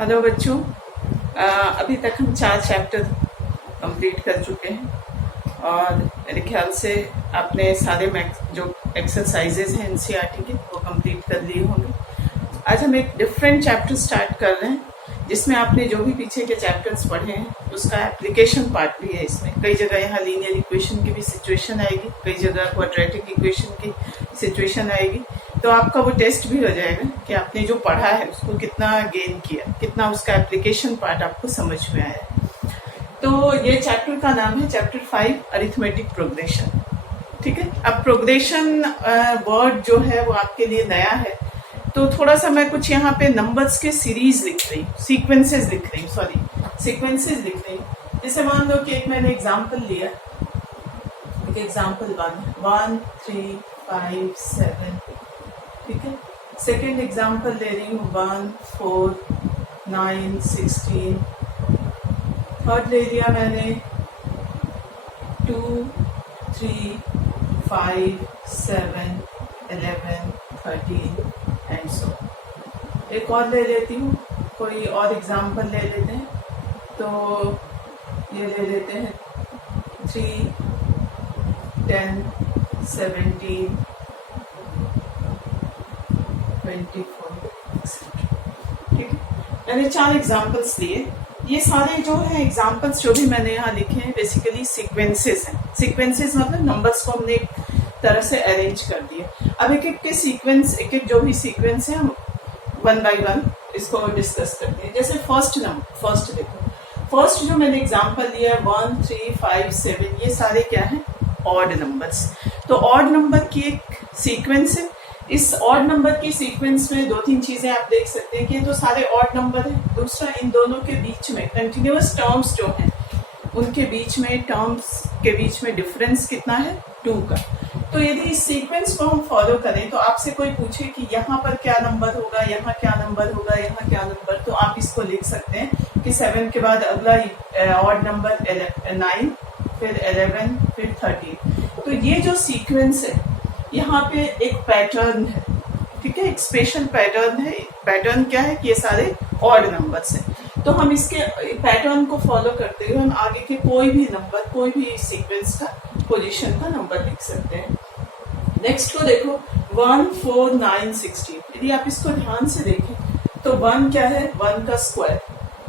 Hello बच्चों। अभी तक हम 4 चैप्टर कंप्लीट कर चुके हैं और मेरे ख्याल से आपने सारे जो एक्सरसाइजेज हैं एनसीईआरटी के वो कंप्लीट कर लिए होंगे। आज हम एक डिफरेंट चैप्टर स्टार्ट कर रहे हैं जिसमें आपने जो भी पीछे के चैप्टर्स पढ़े हैं उसका एप्लीकेशन पार्ट भी है। इसमें कई जगह यहाँ लीनियर इक्वेशन की भी सिचुएशन आएगी, कई जगह क्वाड्रेटिक इक्वेशन की सिचुएशन आएगी। तो आपका वो टेस्ट भी हो जाएगा कि आपने जो पढ़ा है उसको कितना गेन किया, कितना उसका एप्लीकेशन पार्ट आपको समझ में आया। तो ये चैप्टर का नाम है चैप्टर 5 अरिथमेटिक प्रोग्रेशन। ठीक है, अब प्रोग्रेशन वर्ड जो है वो आपके लिए नया है, तो थोड़ा सा मैं कुछ यहाँ पे नंबर्स के सीरीज लिख रही हूँ, सीक्वेंसेस लिख रही हूँ। जैसे मान लो कि एक मैंने एग्जांपल लिया, एक एग्जांपल 1 3 5 7, ठीक है। सेकेंड एग्जांपल ले रही हूँ 1 4 9 16। थर्ड ले लिया मैंने 2 3 5 7 11 13 एंड सो। एक और ले लेती हूँ, कोई और एग्जांपल ले लेते हैं। तो ये ले लेते हैं 3 10 17 24। ठीक है, मैंने 4 एग्जांपल्स लिए। ये सारे जो है एग्जांपल्स जो भी मैंने यहाँ लिखे हैं बेसिकली सीक्वेंसेस हैं। सीक्वेंसेस मतलब नंबर्स को हमने एक तरह से अरेंज कर दिया। अब एक एक के सीक्वेंस, एक एक जो भी सीक्वेंस है हम 1 बाय 1 इसको डिस्कस करते हैं। जैसे फर्स्ट देखो, फर्स्ट जो मैंने एग्जांपल लिया है 1 3 5 7, ये सारे क्या है? Odd numbers. तो ऑड नंबर की एक सीक्वेंस है। इस ऑड नंबर की सीक्वेंस में 2-3 चीजें आप देख सकते हैं कि तो सारे ऑड नंबर है। दूसरा, इन दोनों के बीच में कंटिन्यूअस टर्म्स जो हैं उनके बीच में, टर्म्स के बीच में डिफरेंस कितना है? 2 का। तो यदि इस सीक्वेंस को हम फॉलो करें तो आपसे कोई पूछे कि यहाँ पर क्या नंबर होगा, यहाँ क्या नंबर होगा, यहाँ क्या नंबर, तो आप इसको लिख सकते हैं कि 7 के बाद अगला ऑड नंबर 9, फिर 11, फिर 13। तो ये जो सीक्वेंस है यहाँ पे एक पैटर्न है। ठीक है, एक स्पेशल पैटर्न है। पैटर्न क्या है कि ये सारे ऑड नंबर्स हैं। तो हम इसके पैटर्न को फॉलो करते हुए हम आगे के कोई भी नंबर, कोई भी सीक्वेंस का पोजीशन का नंबर लिख सकते हैं। नेक्स्ट को देखो 1 4 9 16। यदि आप इसको ध्यान से देखें तो 1 क्या है? 1 का स्क्वायर,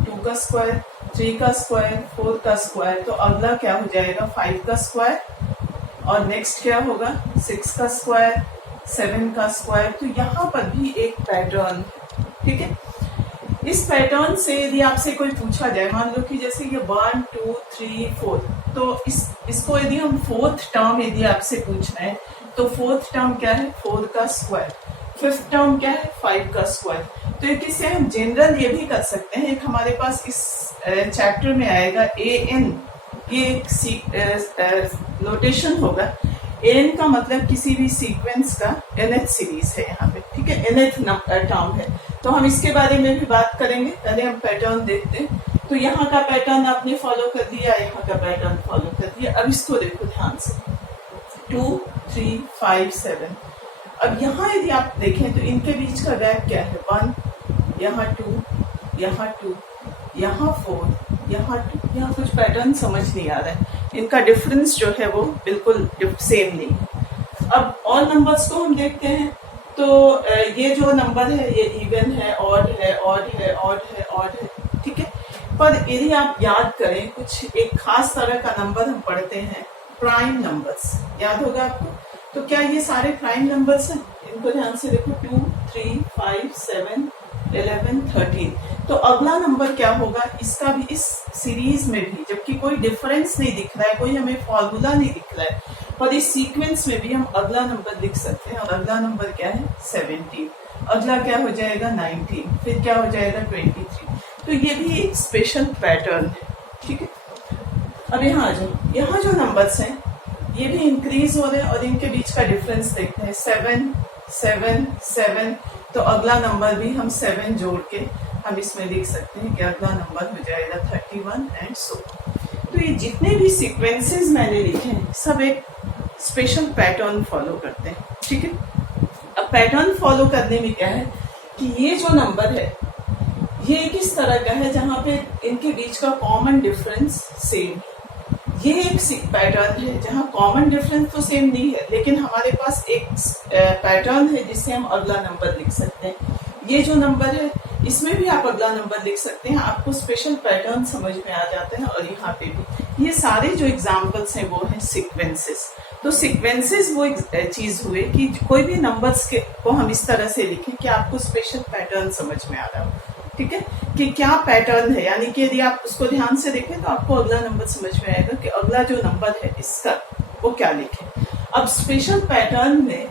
2 का स्क्वायर, 3 का स्क्वायर, 4 का स्क्वायर। तो अगला क्या हो जाएगा? 5 का स्क्वायर। और नेक्स्ट क्या होगा? 6 का स्क्वायर, 7 का स्क्वायर। तो यहाँ पर भी एक पैटर्न, ठीक है। इस पैटर्न से यदि आपसे कोई पूछा जाए, मान लो कि जैसे ये 1 2 3 4, तो इसको यदि हम फोर्थ टर्म यदि आपसे पूछना है तो फोर्थ टर्म क्या है? 4 का स्क्वायर। फिफ्थ टर्म क्या है? 5 का स्क्वायर। तो एक इससे हम जनरल ये भी कर सकते हैं। एक हमारे पास इस चैप्टर में आएगा AN, ये एक नोटेशन होगा। एन का मतलब किसी भी सीक्वेंस का nth सीरीज है यहाँ पे, ठीक है, nth टर्म है। तो हम इसके बारे में भी बात करेंगे। पहले हम पैटर्न देखते हैं। तो यहाँ का पैटर्न आपने फॉलो कर दिया, यहाँ का पैटर्न फॉलो कर दिया। अब इसको देखो ध्यान से, 2 3 5 7। अब यहाँ यदि आप देखें तो इनके बीच का गैप क्या है? 1, यहाँ 2, यहाँ 2, यहाँ 4, यहाँ 2। यहाँ कुछ पैटर्न समझ नहीं आ रहा है, इनका डिफरेंस जो है वो बिल्कुल सेम नहीं है। अब ऑल नंबर्स को हम देखते हैं तो ये जो नंबर है ये इवन है, ऑड है, ऑड है, ऑड है, ऑड है, ठीक है। पर यदि आप याद करें, कुछ एक खास तरह का नंबर हम पढ़ते हैं, प्राइम नंबर्स, याद होगा आपको। तो क्या ये सारे प्राइम नंबर्स हैं? इनको ध्यान से देखो, 2 3 5 7 11 13। तो अगला नंबर क्या होगा? इसका भी इस सीरीज में भी, जबकि कोई डिफरेंस नहीं दिख रहा है, कोई हमें फॉर्मूला नहीं दिख रहा है, पर इस सीक्वेंस में भी हम अगला नंबर लिख सकते हैं। और अगला नंबर क्या है? 17। अगला क्या हो जाएगा? 19। फिर क्या हो जाएगा? 23। तो ये भी एक स्पेशल पैटर्न है, ठीक है। अब यहाँ आ जाओ, यहाँ जो नंबर्स हैं ये भी इंक्रीज हो रहे हैं और इनके बीच का डिफरेंस देखते हैं, 7 7 7। तो अगला नंबर भी हम 7 जोड़ के हम इसमें लिख सकते हैं कि अगला नंबर हो जाएगा 31 एंड सो। तो ये जितने भी सीक्वेंसेस मैंने लिखे हैं सब एक स्पेशल पैटर्न फॉलो करते हैं, ठीक है। अब पैटर्न फॉलो करने में क्या है कि ये जो नंबर है ये किस तरह का है जहाँ पे इनके बीच का कॉमन डिफरेंस सेम है। ये एक पैटर्न है जहाँ कॉमन डिफरेंस तो सेम नहीं है, लेकिन हमारे पास एक पैटर्न है जिससे हम अगला नंबर लिख सकते हैं। ये जो नंबर है इसमें भी आप अगला नंबर लिख सकते हैं, आपको स्पेशल पैटर्न समझ में आ जाते हैं। और यहाँ पे भी ये सारे जो एग्जाम्पल्स हैं वो हैं सीक्वेंसेस। तो सीक्वेंसेस वो चीज हुए कि कोई भी नंबर्स को हम इस तरह से लिखें कि आपको स्पेशल पैटर्न समझ में आ रहा हो, ठीक है, कि क्या पैटर्न है। यानी कि यदि आप उसको ध्यान से देखें तो आपको अगला नंबर समझ में आएगा कि अगला जो नंबर है इसका वो क्या लिखें। अब स्पेशल पैटर्न में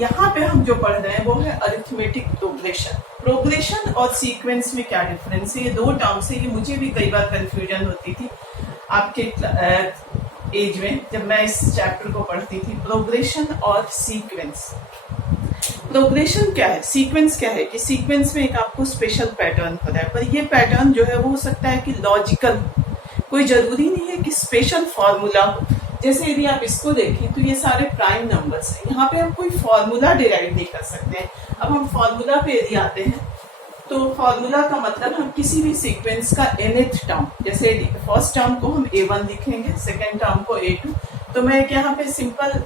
यहाँ पे हम जो पढ़ रहे हैं वो है अरिथमेटिक प्रोग्रेशन। प्रोग्रेशन और सीक्वेंस में क्या डिफरेंस है, ये दो टर्म्स है। ये मुझे भी कई बार कंफ्यूजन होती थी आपके एज में जब मैं इस चैप्टर को पढ़ती थी, प्रोग्रेशन और सीक्वेंस। प्रोग्रेशन क्या है, सीक्वेंस क्या है कि सीक्वेंस में एक आपको स्पेशल पैटर्न होता है, पर ये पैटर्न जो है वो हो सकता है कि लॉजिकल, कोई जरूरी नहीं है कि स्पेशल फॉर्मूला हो। जैसे यदि आप इसको देखें तो ये सारे प्राइम नंबर्स हैं, यहाँ पे हम कोई फॉर्मूला डिराइव नहीं कर सकते हैं। अब हम फॉर्मूला पे यदि आते हैं तो फॉर्मूला का मतलब हम किसी भी सीक्वेंस का nth टर्म, जैसे फर्स्ट टर्म को हम a1 लिखेंगे, सेकेंड टर्म को a2, तो मैं यहाँ पे सिंपल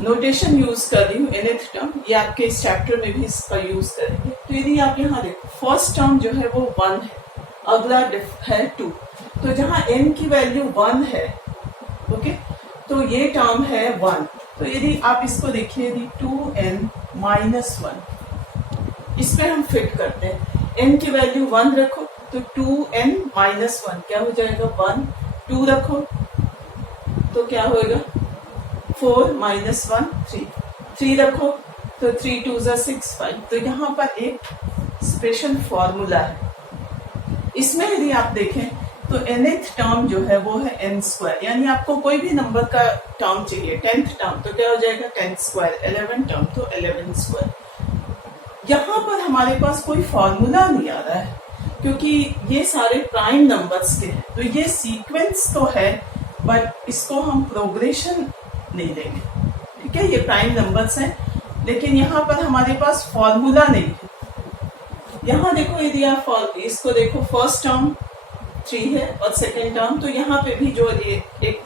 नोटेशन यूज कर रही हूँ nth टर्म, ये आपके इस चैप्टर में भी इसका यूज करेंगे। तो यदि आप यहाँ देखो फर्स्ट टर्म जो है वो 1 है, अगला है 2, तो जहाँ n की वैल्यू 1 है, ओके, तो ये टर्म है 1। तो यदि आप इसको देखिए, यदि 2n माइनस 1, इस पे हम फिट करते हैं, n की वैल्यू 1 रखो तो 2n माइनस 1 क्या हो जाएगा 1, 2 रखो तो क्या होएगा 4 माइनस 1 3, 3 रखो तो 3 2 6 5। तो यहाँ पर एक स्पेशल फॉर्मूला है। इसमें यदि आप देखें तो nth टर्म जो है वो है n स्क्वायर, यानी आपको कोई भी नंबर का टर्म चाहिए, 10th टर्म तो क्या हो जाएगा 10 स्क्वायर, 11 टर्म तो 11 स्क्वायर। यहाँ पर हमारे पास कोई फॉर्मूला नहीं आ रहा है क्योंकि ये सारे प्राइम नंबर्स के हैं, तो ये सीक्वेंस तो है बट इसको हम प्रोग्रेशन नहीं देंगे, ठीक है। ये प्राइम नंबर्स हैं लेकिन यहाँ पर हमारे पास फॉर्मूला नहीं है। यहाँ देखो, यदि आप इसको देखो, फर्स्ट टर्म 3 है और सेकेंड टर्म, तो यहाँ पे भी जो ये एक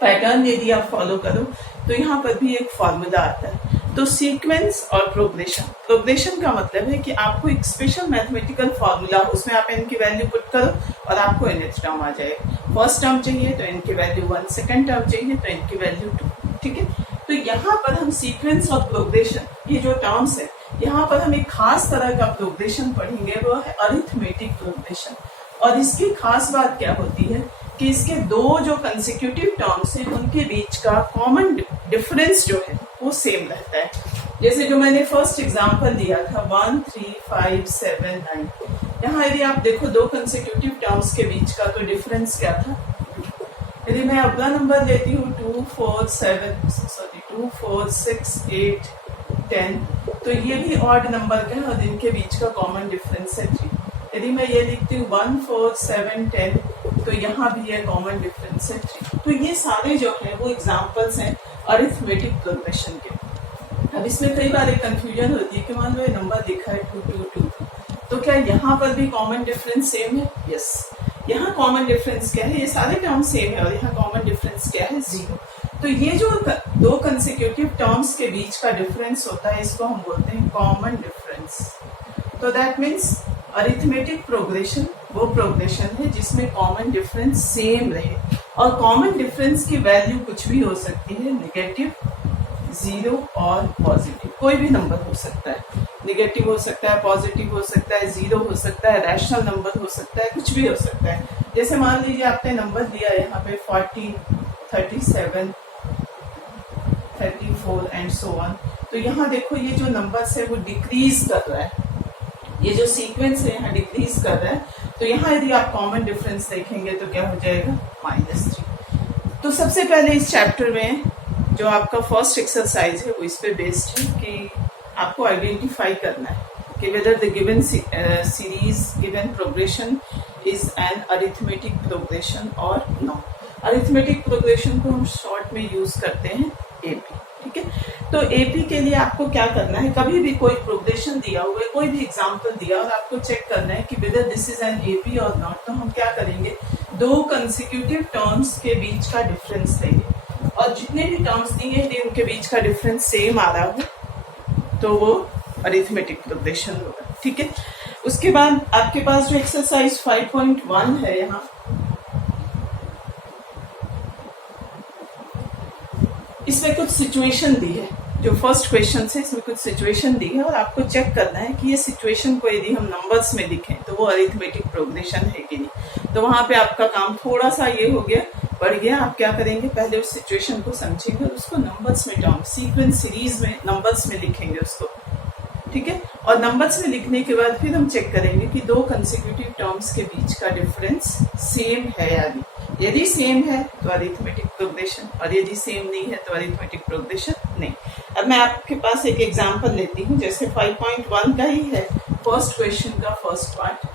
पैटर्न यदि आप फॉलो करो तो यहाँ पर भी एक फॉर्मूला आता है। तो सीक्वेंस और प्रोग्रेशन, प्रोग्रेशन का मतलब है कि आपको एक स्पेशल मैथमेटिकल फॉर्मूला, उसमें आप n की वैल्यू पुट करो और आपको nth टर्म आ जाएगा। फर्स्ट टर्म चाहिए तो n की वैल्यू 1, सेकेंड टर्म चाहिए तो n की वैल्यू 2, ठीक है। तो यहाँ पर हम सीक्वेंस और प्रोग्रेशन, ये जो टर्म्स है, यहाँ पर हम एक खास तरह का प्रोग्रेशन पढ़ेंगे, वो है अरिथमेटिक प्रोग्रेशन। और इसकी खास बात क्या होती है कि इसके दो जो कंसेक्यूटिव टर्म्स हैं उनके बीच का कॉमन डिफरेंस जो है वो सेम रहता है। जैसे जो मैंने फर्स्ट एग्जांपल दिया था 1 3 5 7 9, यहाँ यदि आप देखो दो कंसेक्यूटिव टर्म्स के बीच का तो डिफरेंस क्या था। यदि मैं अगला नंबर लेती हूँ 2 4 6 8 10, तो ये भी ऑड नंबर का है और इनके बीच का कॉमन डिफरेंस है 3। यदि मैं ये लिखती हूँ 1 4 7 10, तो यहाँ भी ये कॉमन डिफरेंस है 3। तो ये सारे जो है वो एग्जांपल्स हैं अरिथमेटिक प्रोग्रेशन के। अब इसमें कई बार एक कंफ्यूजन होती है कि मान लो ये नंबर लिखा है 2 2 2, तो क्या यहाँ पर भी कॉमन डिफरेंस सेम है? यस, यहाँ कॉमन डिफरेंस क्या है, ये सारे टर्म सेम है और यहाँ कॉमन डिफरेंस क्या है 0। तो ये जो दो कंसेक्यूटिव टर्म्स के बीच का डिफरेंस होता है इसको हम बोलते हैं कॉमन डिफरेंस। तो दैट मीन्स अरिथमेटिक प्रोग्रेशन वो प्रोग्रेशन है जिसमें कॉमन डिफरेंस सेम रहे, और कॉमन डिफरेंस की वैल्यू कुछ भी हो सकती है, नेगेटिव, 0 और पॉजिटिव। कोई भी नंबर हो सकता है, नेगेटिव हो सकता है, पॉजिटिव हो सकता है, 0 हो सकता है, रैशनल नंबर हो सकता है, कुछ भी हो सकता है। जैसे मान लीजिए आपने नंबर दिया यहाँ पे 40 37 34 एंड सो ऑन, तो यहाँ देखो ये जो नंबर्स है वो डिक्रीज कर रहा है, ये जो सीक्वेंस है यहाँ डिक्रीज कर रहा है। तो यहाँ यदि आप कॉमन डिफरेंस देखेंगे तो क्या हो जाएगा -3। तो सबसे पहले इस चैप्टर में जो आपका फर्स्ट एक्सरसाइज है वो इस पे बेस्ड है कि आपको आइडेंटिफाई करना है कि whether the given series given progression is an arithmetic progression और नॉट। अरिथमेटिक प्रोग्रेशन को हम शॉर्ट में यूज करते हैं AP, ठीक है। तो एपी के लिए आपको क्या करना है, कभी भी कोई प्रोग्रेशन दिया हुआ है, कोई भी एग्जांपल दिया और आपको चेक करना है कि whether this is an AP और नॉट, तो हम क्या करेंगे, दो कंसेक्यूटिव टर्म्स के बीच का डिफरेंस लेंगे और जितने भी टर्म्स दिए हैं उनके बीच का डिफरेंस सेम आ रहा हो तो वो अरिथमेटिक प्रोग्रेशन होगा। ठीक है, उसके बाद आपके पास जो एक्सरसाइज 5.1 है, यहाँ इसमें कुछ सिचुएशन दी है, जो फर्स्ट क्वेश्चन है इसमें कुछ सिचुएशन दी है और आपको चेक करना है कि ये सिचुएशन को यदि हम नंबर्स में लिखें तो वो अरिथमेटिक प्रोग्रेशन है कि नहीं। तो वहां पे आपका काम थोड़ा सा ये हो गया, बढ़ गया। आप क्या करेंगे, पहले उस सिचुएशन को समझेंगे और उसको नंबर्स में, टर्म सीक्वेंस सीरीज में नंबर्स में लिखेंगे उसको। ठीक है, और नंबर्स में लिखने के बाद फिर हम चेक करेंगे कि दो कंसेक्यूटिव टर्म्स के बीच का डिफरेंस सेम है या नहीं। यदि सेम है तो अरिथमेटिक प्रोग्रेशन और यदि सेम नहीं है तो अरिथमेटिक प्रोग्रेशन नहीं। अब मैं आपके पास एक एग्जांपल लेती हूँ, जैसे 5.1 का ही है, फर्स्ट क्वेश्चन का first part.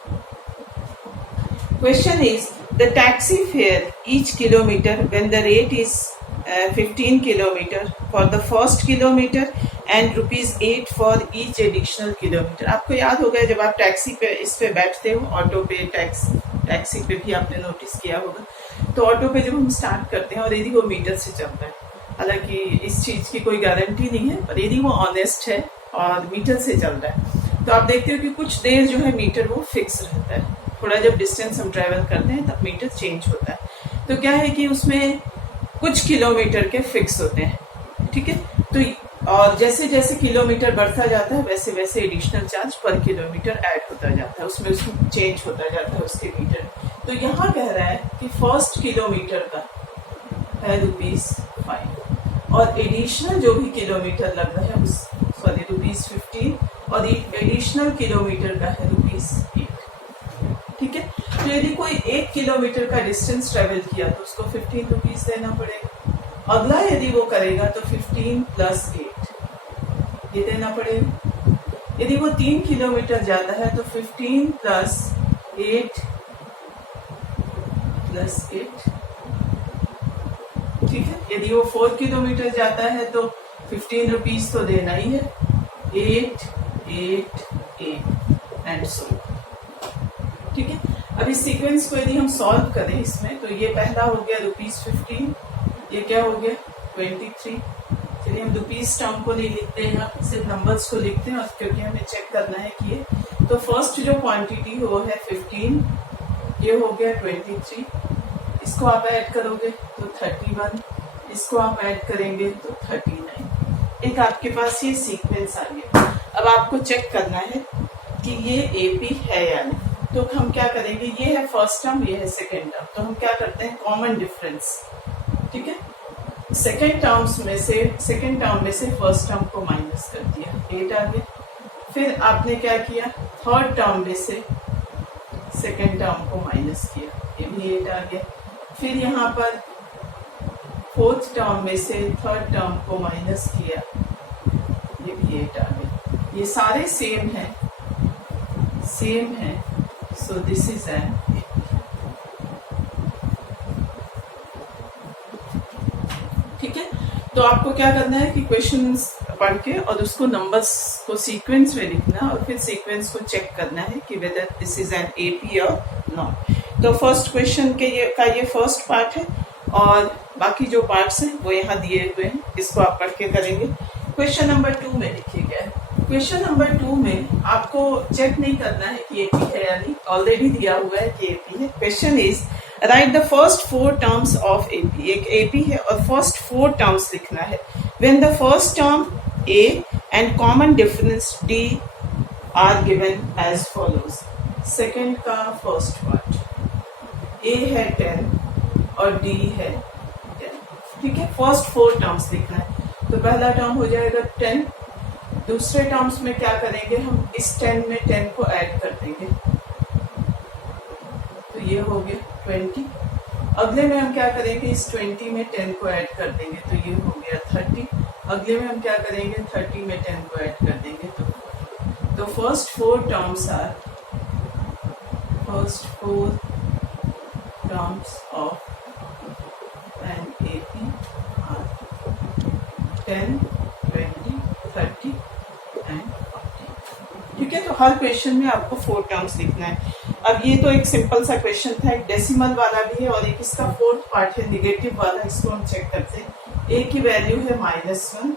Question is the taxi fare each kilometre when the rate is 15 kilometre for the first kilometre and ₹8 for each additional kilometre. आपको याद होगा जब आप टैक्सी पे इस पे बैठते हो, ऑटो पे, टैक्सी पे भी आपने नोटिस किया होगा, तो ऑटो पे जब हम स्टार्ट करते हैं और यदि वो मीटर से चलता है, हालांकि इस चीज की कोई गारंटी नहीं है, पर यदि वो ऑनेस्ट है और मीटर से चल रहा है तो आप देखते हो कि कुछ देर जो है मीटर वो फिक्स रहता है, थोड़ा जब डिस्टेंस हम ट्रेवल करते हैं तब मीटर चेंज होता है। तो क्या है कि उसमें कुछ किलोमीटर के फिक्स होते हैं। ठीक है, तो और जैसे जैसे किलोमीटर बढ़ता जाता है वैसे वैसे एडिशनल चार्ज पर किलोमीटर ऐड होता जाता है, उसमें चेंज होता जाता है उसके मीटर। तो यहाँ कह रहा है कि फर्स्ट किलोमीटर का है ₹5 और एडिशनल जो भी किलोमीटर लग रहा है उस ₹15 और एडिशनल किलोमीटर का है ₹8। ठीक है, तो यदि कोई 1 किलोमीटर का डिस्टेंस ट्रेवल किया तो उसको ₹15 देना पड़ेगा। अगला यदि वो करेगा तो 15 + 8 ये देना पड़ेगा। यदि वो 3 किलोमीटर जाता है तो 15 + 8 + 8। ठीक है, यदि वो 4 किलोमीटर जाता है तो ₹15 तो देना ही है, 8 8 8 एंड सो। ठीक है, अब इस सीक्वेंस को यदि हम सॉल्व करें इसमें, तो ये पहला हो गया ₹15, ये क्या हो गया 23। चलिए हम रुपीस टर्म को नहीं लिखते हैं, सिर्फ नंबर्स को लिखते हैं, और क्योंकि हमें चेक करना है कि ये तो फर्स्ट जो क्वांटिटी वो है 15, ये हो गया 23, इसको आप ऐड करोगे तो 31, इसको आप ऐड करेंगे तो 39। एक आपके पास ये सीक्वेंस आ गया। अब आपको चेक करना है कि ये एपी है या नहीं। तो हम क्या करेंगे, ये है फर्स्ट टर्म, ये है सेकेंड टर्म, तो हम क्या करते हैं कॉमन डिफरेंस। ठीक है, सेकेंड टर्म में से फर्स्ट टर्म को माइनस कर दिया, 8 आ गया। फिर आपने क्या किया, थर्ड टर्म में से सेकेंड टर्म को माइनस किया, ये भी 8 आ गया। फिर यहाँ पर फोर्थ टर्म में से थर्ड टर्म को माइनस किया, ये भी 8 आ गया। ये सारे सेम है, सो दिस इज एन। ठीक है, तो आपको क्या करना है कि क्वेश्चंस पढ़ के और उसको नंबर्स को सीक्वेंस में लिखना और फिर सीक्वेंस को चेक करना है कि whether this is an AP और नॉट। तो फर्स्ट क्वेश्चन के ये फर्स्ट पार्ट है और बाकी जो पार्ट्स हैं वो यहाँ दिए हुए हैं, इसको आप पढ़ के करेंगे। क्वेश्चन नंबर 2 में लिखिए गया है। क्वेश्चन नंबर 2 में आपको चेक नहीं करना है कि एपी है या नहीं, ऑलरेडी दिया हुआ है कि एपी है। Question is write the first 4 terms of AP. एक एपी है और फर्स्ट 4 टर्म्स लिखना है। When the first term a and common difference d are given as follows. Second का फर्स्ट पार्ट, ए है 10 और डी है 10। ठीक है, फर्स्ट 4 टर्म्स लिखना है। तो पहला टर्म हो जाएगा 10, दूसरे टर्म्स में क्या करेंगे, हम इस 10 में 10 को ऐड कर देंगे, तो ये हो गया 20। अगले में हम क्या करेंगे, इस 20 में 10 को ऐड कर देंगे, तो ये हो गया 30। अगले में हम क्या करेंगे, 30 में 10 को ऐड कर देंगे, तो first 4 terms of an AP are 10, 20, 30 and 40। ठीक है, तो हर क्वेश्चन में आपको 4 टर्म्स लिखना है। अब ये तो एक सिंपल सा क्वेश्चन था, एक डेसिमल वाला भी है और एक इसका 4th पार्ट है निगेटिव वाला। इसको हम चेक करते हैं। ए की वैल्यू है -1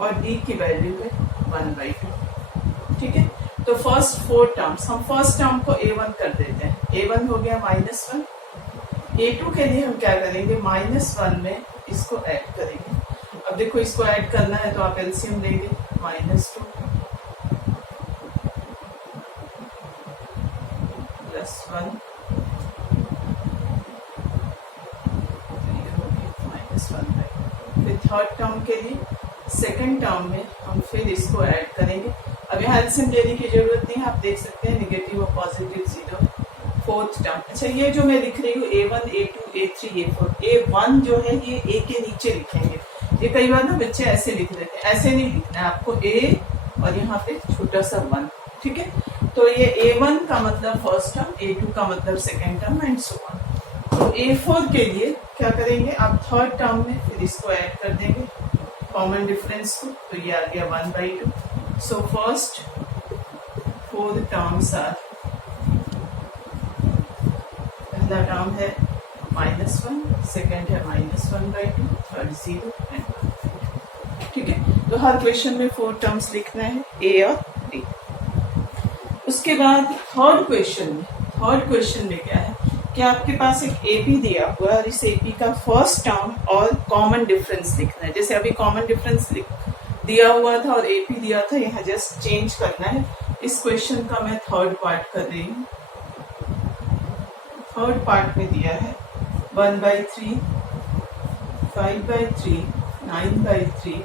और डी की वैल्यू है 1/2। ठीक है, तो फर्स्ट 4 टर्म्स, हम फर्स्ट टर्म को A1 कर देते हैं। A1 हो गया -1। A2 के लिए हम क्या करेंगे, -1 में इसको ऐड करेंगे। अब देखो इसको ऐड करना है तो आप एलसीएम लेंगे, -2 +1 -1। फिर थर्ड टर्म के लिए सेकेंड टर्म में हम फिर इसको ऐड करेंगे। अब यहाँ एलसीएम लेने की जरूरत नहीं है, आप देख सकते हैं नेगेटिव और पॉजिटिव 0। फोर्थ टर्म, अच्छा ये जो मैं लिख रही हूँ A1 A2 A3 A4, A1 जो है ये A के नीचे लिखेंगे। ये कई बार ना बच्चे ऐसे लिख देते हैं, ऐसे नहीं लिखना है आपको, A और यहाँ पे छोटा सा 1। ठीक है, तो ये A1 का मतलब फर्स्ट टर्म, A2 का मतलब second term and so on. तो A4 के लिए क्या करेंगे, आप थर्ड टर्म में फिर इसको ऐड कर देंगे कॉमन डिफरेंस को, तो ये आ गया 1/2। सो फर्स्ट 4 टर्म्स आर, पहला टर्म है -1, सेकेंड है -1/2, थर्ड 0 एंड 1। ठीक है, तो हर क्वेश्चन में 4 टर्म्स लिखना है, A और D। उसके बाद थर्ड क्वेश्चन में क्या है कि आपके पास एक AP दिया हुआ है और इस AP का फर्स्ट टर्म और कॉमन डिफरेंस लिखना है। जैसे अभी कॉमन डिफरेंस दिया हुआ था और AP दिया था, यहाँ जस्ट चेंज करना है। इस क्वेश्चन का मैं थर्ड पार्ट कर रही हूँ। थर्ड पार्ट में दिया है 1/3, 5/3, 9/3,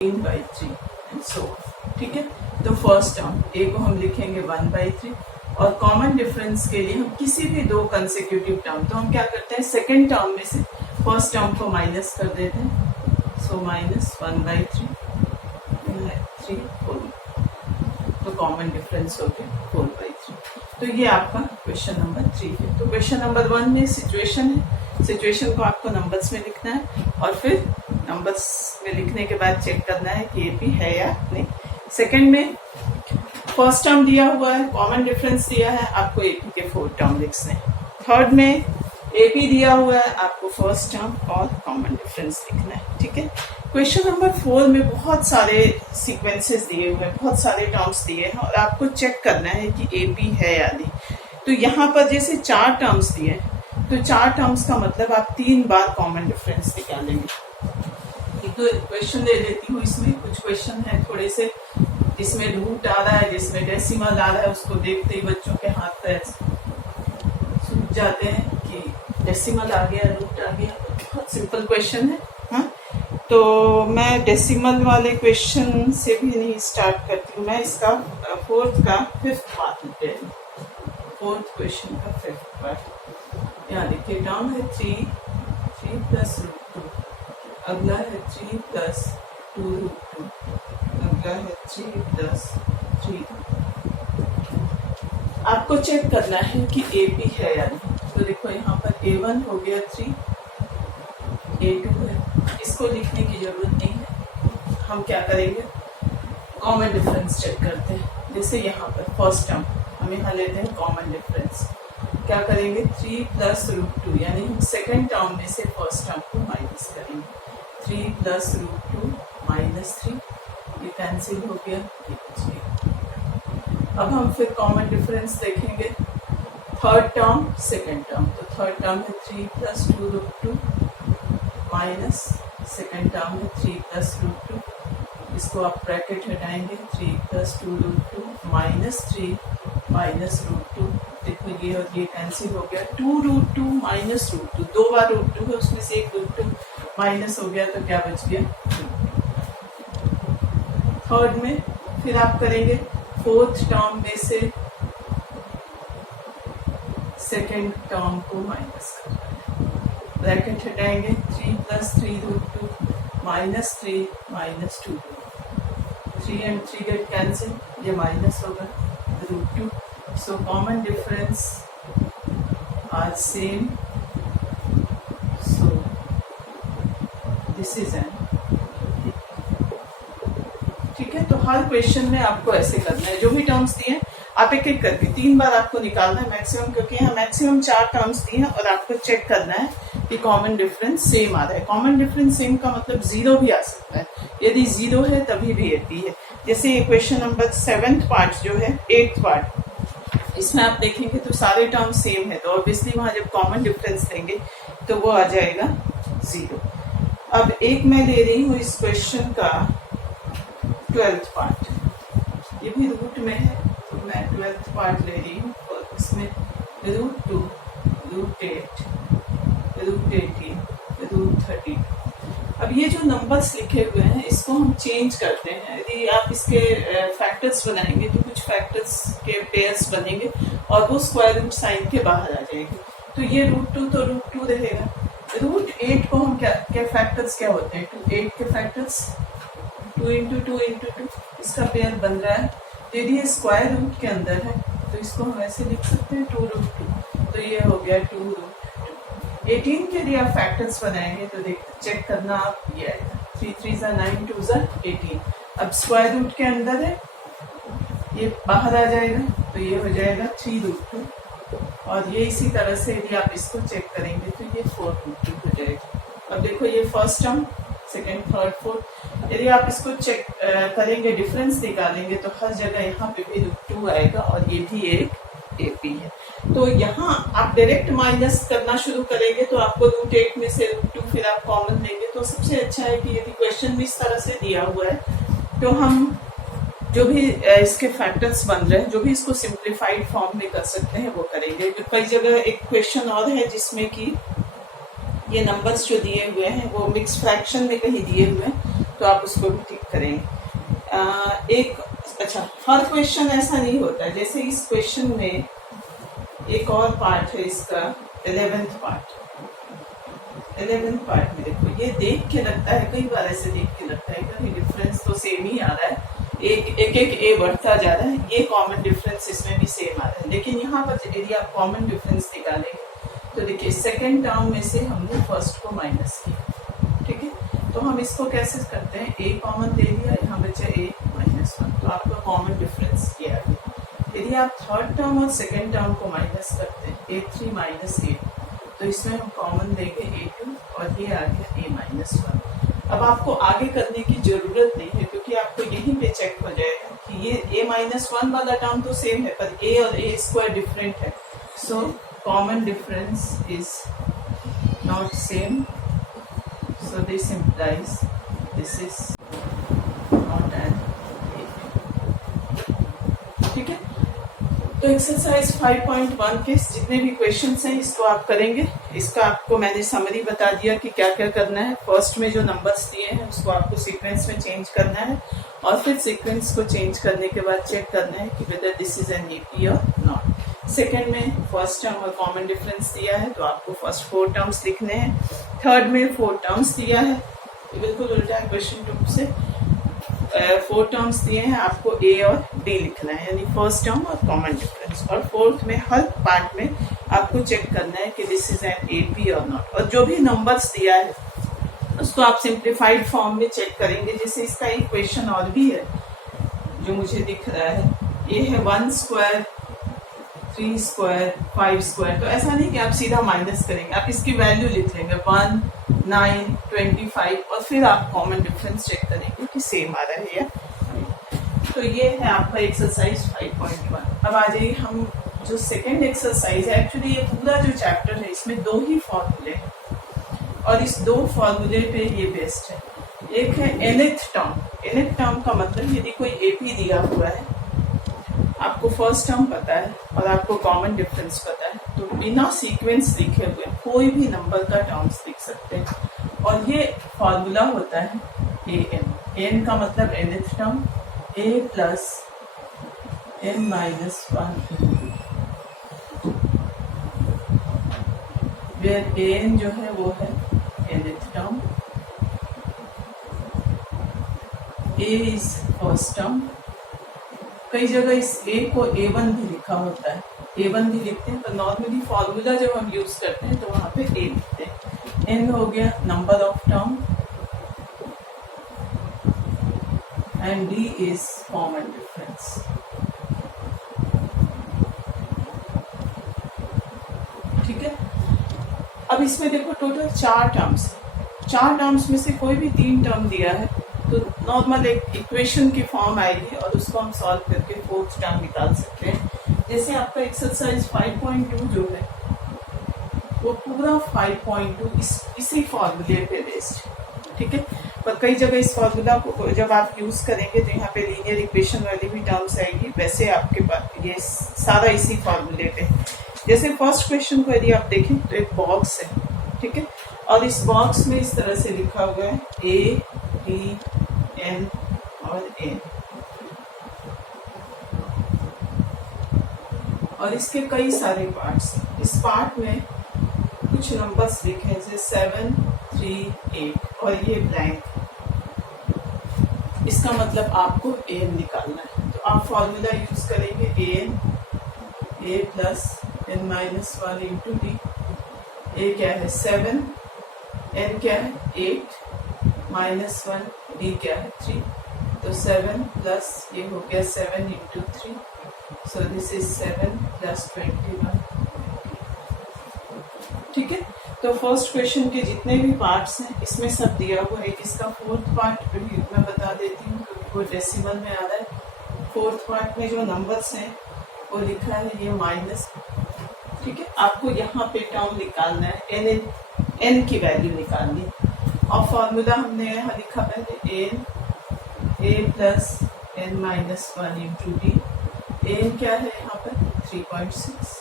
3/3 एंड सो। ठीक है, तो फर्स्ट टर्म A को हम लिखेंगे 1/3 और कॉमन डिफरेंस के लिए हम किसी भी 2 कंसेक्यूटिव टर्म, तो हम क्या करते हैं सेकेंड टर्म में से फर्स्ट टर्म को माइनस कर देते हैं। सो -1/3, 3, 4, तो कॉमन डिफरेंस हो गया 4/3। तो ये आपका क्वेश्चन नंबर 3 है। तो क्वेश्चन नंबर 1 में सिचुएशन है, सिचुएशन को आपको नंबर्स में लिखना है और फिर नंबर्स में लिखने के बाद चेक करना है कि AP है या नहीं। सेकंड में फर्स्ट टर्म दिया हुआ है, कॉमन डिफरेंस दिया है, आपको AP के 4 टर्म लिखने हैं। थर्ड में AP दिया हुआ है, आपको फर्स्ट टर्म और कॉमन डिफरेंस लिखना है। ठीक है, क्वेश्चन नंबर 4 में बहुत सारे सीक्वेंसेस दिए हुए हैं, बहुत सारे टर्म्स दिए हैं और आपको चेक करना है कि AP है या नहीं। तो यहाँ पर जैसे 4 टर्म्स दिए हैं, तो 4 टर्म्स का मतलब आप 3 बार कॉमन डिफरेंस निकालेंगे। एक तो क्वेश्चन दे देती हूँ, इसमें कुछ क्वेश्चन है थोड़े से जिसमें रूट आ रहा है, जिसमें डेसिमल आ रहा है, उसको देखते ही बच्चों के हाथ पैर सूख जाते हैं कि डेसिमल आ गया, रूट आ गया। बहुत सिंपल क्वेश्चन है। हाँ, तो मैं डेसिमल वाले क्वेश्चन से भी नहीं स्टार्ट करती हूँ, मैं इसका 4th का 5th पार्ट लेते हैं। 4th क्वेश्चन का 5th पार्ट, यहाँ देखिए टर्म है 3 + √2, अगला है 3 + 2√2, अगला है 3 + 3। आपको चेक करना है कि AP है या नहीं। तो देखो यहाँ पर A1 हो गया 3, A2 है, इसको लिखने की जरूरत नहीं है। हम क्या करेंगे, कॉमन डिफरेंस चेक करते हैं। जैसे यहाँ पर फर्स्ट टर्म हम यहाँ लेते हैं कॉमन डिफरेंस, क्या करेंगे 3 + √2, यानी हम सेकेंड टर्म में से फर्स्ट टर्म को माइनस करेंगे। 3 + √2 -3, ये कैंसिल हो गया, ये बच गया। अब हम फिर कॉमन डिफरेंस देखेंगे, थर्ड टर्म सेकेंड टर्म, तो थर्ड टर्म है 3 + 2√2 माइनस सेकेंड टर्म है 3 + √2, इसको आप ब्रैकेट हटाएंगे, 3 + 2√2 -3 -√2, देखो ये और ये कैंसिल हो गया। 2√2 -√2, 2 बार √2 है, उसमें से एक √2 माइनस हो गया, तो क्या बच गया। थर्ड में फिर आप करेंगे फोर्थ टर्म में से सेकेंड टर्म को माइनस करना है, ब्रैकेट हटाएंगे, 3 + 3√2 -3 -2, 3 and 3 गेट कैंसिल, ये माइनस होगा √2। So common difference are same, so this is an ठीक है। तो हर क्वेश्चन में आपको ऐसे करना है, जो भी टर्म्स दिए हैं आप एक एक करके 3 बार आपको निकालना है मैक्सिमम, क्योंकि यहाँ मैक्सिमम 4 टर्म्स दिए हैं और आपको चेक करना है कि कॉमन डिफरेंस सेम आ रहा है। कॉमन डिफरेंस सेम का मतलब 0 भी आ सकता है, यदि 0 है तभी भी AP है। जैसे ये क्वेश्चन नंबर 7th पार्ट जो है 8th पार्ट, इसमें आप देखेंगे तो सारे टर्म सेम है, तो ऑब्वियसली वहां जब कॉमन डिफरेंस देंगे तो वो आ जाएगा 0। अब एक मैं ले रही हूँ इस क्वेश्चन का 12th पार्ट, ये भी रूट में है, तो मैं 12th पार्ट ले रही हूँ और इसमें √2, √8, √18, √30। अब ये जो नंबर्स लिखे हुए हैं इसको हम चेंज करते हैं। यदि आप इसके फैक्टर्स बनाएंगे तो कुछ फैक्टर्स के पेयर्स बनेंगे और वो स्क्वायर रूट साइन के बाहर आ जाएंगे। तो ये √2 तो √2 रहेगा। √8 को हम क्या फैक्टर्स क्या होते हैं? 8 के फैक्टर्स 2 × 2 × 2, इसका पेयर बन रहा है। यदि ये स्क्वायर रूट के अंदर है तो इसको हम ऐसे लिख सकते हैं 2√2, तो ये हो गया 2√2। 18 के लिए आप फैक्टर्स बनाएंगे तो चेक करना आप, ये आएगा 3 3 9 2 18। अब स्क्वायर रूट के अंदर है, ये बाहर आ जाएगा तो ये हो जाएगा 3√2, और ये इसी तरह से यदि आप इसको चेक करेंगे तो ये 4√2 हो जाएगा। अब देखो ये first term, second, third, fourth, यदि आप इसको चेक करेंगे, डिफरेंस निकालेंगे तो हर जगह यहाँ पे भी √2 आएगा और ये भी एक AP है। तो यहाँ आप डायरेक्ट माइनस करना शुरू करेंगे तो आपको √8 में से √2 फिर आप कॉमन लेंगे, तो सबसे अच्छा है कि यदि क्वेश्चन भी इस तरह से दिया हुआ है तो हम जो भी इसके फैक्टर्स बन रहे हैं, जो भी इसको सिंप्लीफाइड फॉर्म में कर सकते हैं वो करेंगे। कई जगह एक क्वेश्चन और है जिसमें कि ये नंबर्स जो दिए हुए हैं वो मिक्स फ्रैक्शन में कहीं दिए हुए हैं, तो आप उसको भी ठीक करेंगे। हर क्वेश्चन ऐसा नहीं होता है। जैसे इस क्वेश्चन में एक और पार्ट है इसका 11th पार्ट। 11th पार्ट में देखो, ये देख के लगता है, कई बार ऐसे देख के लगता है कि डिफरेंस तो सेम ही आ रहा है, एक ए बढ़ता जा रहा है, ये कॉमन डिफरेंस इसमें भी सेम आ रहा है। लेकिन यहाँ पर यदि आप कॉमन डिफरेंस निकालेंगे तो देखिए सेकेंड टर्म में से हमने फर्स्ट को माइनस किया, ठीक है। तो हम इसको कैसे करते हैं, ए कॉमन ले लिया, यहाँ बचा A-1, तो आपका कॉमन डिफरेंस ये आ गया। यदि आप थर्ड टर्म और सेकेंड टर्म को माइनस करते हैं A3 - A, तो इसमें हम कॉमन लेंगे A2 और ये आ गया A-1। अब आपको आगे करने की जरूरत नहीं है, क्योंकि आपको यहीं पे चेक हो जाएगा कि ये A-1 वाला टर्म तो सेम है पर A और A² डिफरेंट है, सो common difference is not same, so this implies this is not an AP, ठीक है। तो एक्सरसाइज 5.1 के जितने भी क्वेश्चंस हैं इसको आप करेंगे। इसका आपको मैंने समरी बता दिया कि क्या क्या करना है। फर्स्ट में जो नंबर्स दिए हैं उसको आपको सीक्वेंस में चेंज करना है, और फिर सीक्वेंस को चेंज करने के बाद चेक करना है कि whether this is N AP और नॉट। सेकेंड में फर्स्ट टर्म और कॉमन डिफरेंस दिया है तो आपको फर्स्ट 4 टर्म्स लिखने हैं। थर्ड में 4 टर्म्स दिया है, ये बिल्कुल उल्टा है क्वेश्चन 2 से। 4 टर्म्स दिए हैं, आपको A और D लिखना है, यानी फर्स्ट टर्म और कॉमन डिफरेंस। और फोर्थ में हर पार्ट में आपको चेक करना है कि दिस इज एन AP और नॉट। और जो भी नंबर्स दिया है उसको आप सिंप्लीफाइड फॉर्म में चेक करेंगे। जैसे इसका एक क्वेश्चन और भी है जो मुझे दिख रहा है, ये है 1², 3², 5²। तो ऐसा नहीं कि आप सीधा माइनस करेंगे, आप इसकी वैल्यू लिख लेंगे 1, 9, 25 और फिर आप कॉमन डिफरेंस चेक करेंगे कि सेम आ रहा है या। तो ये है आपका एक्सरसाइज 5.1। अब आ जाइए हम जो सेकेंड एक्सरसाइज है, एक्चुअली ये पूरा जो चैप्टर है इसमें 2 ही फॉर्मूले हैं और इस 2 फॉर्मूले पे ये बेस्ड है। एक है nth टर्म। nth टर्म का मतलब यदि कोई AP दिया हुआ है, आपको फर्स्ट टर्म पता है और आपको कॉमन डिफरेंस पता है, तो बिना सीक्वेंस लिखे हुए कोई भी नंबर का टर्म्स लिख सकते हैं। और ये फॉर्मूला होता है an का मतलब nth term, A + n-1, where an जो है वो है nth term, A is first term. कई जगह इस A को A1 भी लिखा होता है, A1 भी लिखते हैं, पर नॉर्मली फॉर्मूला जब हम यूज करते हैं तो वहां पे A लिखते हैं। n हो गया number of term, and D is common difference. ठीक है, अब इसमें देखो टोटल 4 टर्म्स, 4 टर्म्स में से कोई भी 3 टर्म दिया है तो नॉर्मल एक इक्वेशन की फॉर्म आएगी और उसको हम सॉल्व करके 4th टर्म निकाल सकते हैं। जैसे आपका एक्सरसाइज 5.2 जो है वो पूरा 5.2 इसी फॉर्मूले पे बेस्ड, ठीक है। पर कई जगह इस फॉर्मूला को जब आप यूज करेंगे तो यहाँ पे लीनियर इक्वेशन वाली भी टर्म्स आएगी, वैसे आपके पास ये सारा इसी फॉर्मूले पे। जैसे फर्स्ट क्वेश्चन को यदि आप देखें तो एक बॉक्स है, ठीक है, और इस बॉक्स में इस तरह से लिखा हुआ है A, D, N और N, और इसके कई सारे पार्ट्स। इस पार्ट में कुछ नंबर्स लिखे हैं जैसे 7, 3, 8 और ये ब्लैंक। इसका मतलब आपको An निकालना है, तो आप फॉर्मूला यूज करेंगे An A plus n-1 into D. A क्या है 7, N क्या है 8, -1, D क्या है 3, तो 7 प्लस ये हो गया 7 into 3, so this is 7 plus 21, ठीक है। तो फर्स्ट क्वेश्चन के जितने भी पार्ट्स हैं इसमें सब दिया हुआ है। इसका 4th पार्ट मैं बता देती हूँ क्योंकि वो डेसिमल में आ रहा है। 4th पार्ट में जो नंबर्स हैं वो लिखा है ये माइनस, ठीक है। आपको यहाँ पे टर्म निकालना है, n की वैल्यू निकालनी है और फॉर्मूला हमने यहाँ लिखा पहले n A plus n-1 into D. n क्या है यहाँ पर 3.6,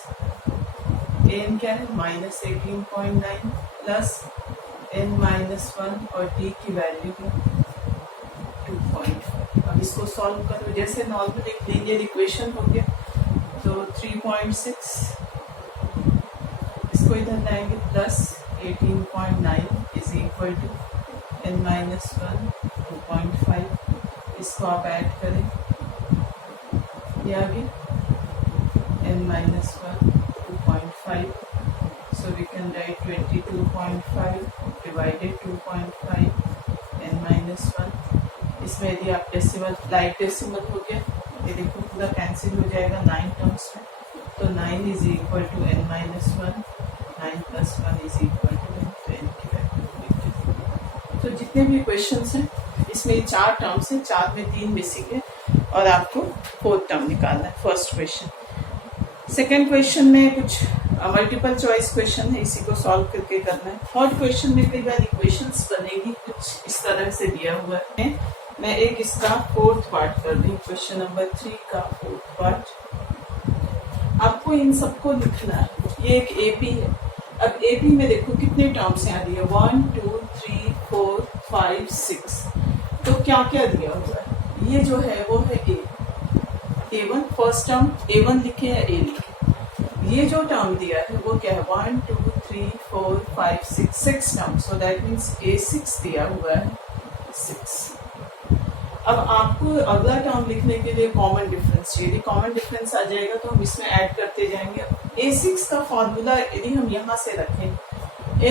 n क्या है -18.9 प्लस n-1 और d की वैल्यू है 2.5। अब इसको सॉल्व करो जैसे नॉर्मल एक लीनियर इक्वेशन हो गया, तो 3.6 इसको इधर लाएंगे plus 18.9 is equal to n-1 2.5, इसको आप ऐड करें ये आ गया n-1 2.5, so we can write 22.5 divided 2.5 n-1। इसमें यदि आप डेसिमल लाइट डेसिमल हो गया ये देखो पूरा कैंसिल हो जाएगा 9 टर्म्स में, तो 9 is equal to n-1, 9 plus 1 is equal to n, तो n की वैल्यू। तो जितने भी क्वेश्चंस हैं इसमें 4 टर्म्स हैं, 4 में 3 बेसिक है और आपको 4th टर्म निकालना है फर्स्ट क्वेश्चन। सेकेंड क्वेश्चन में कुछ मल्टीपल चॉइस क्वेश्चन है, इसी को सॉल्व करके करना है। थर्ड क्वेश्चन में कई बार इक्वेशंस बनेगी कुछ इस तरह से दिया हुआ है। मैं एक इसका 4th पार्ट कर रही हूँ, क्वेश्चन नंबर 3 का 4th पार्ट। आपको इन सबको लिखना है, ये एक एपी है। अब एपी में देखो कितने टर्म्स यहाँ दिए 1 2 3 4 5 6, तो क्या क्या दिया हुआ है, ये जो है वो है A1 फर्स्ट टर्म A1 लिखे या A लिखे। ये जो टर्म दिया है वो क्या है 1 2 3 4 5 6 term, so that means A6 दिया हुआ है 6। अब आपको अगला टर्म लिखने के लिए कॉमन डिफरेंस चाहिए, यदि कॉमन डिफरेंस आ जाएगा तो हम इसमें ऐड करते जाएंगे। A6 का फॉर्मूला यदि हम यहाँ से रखें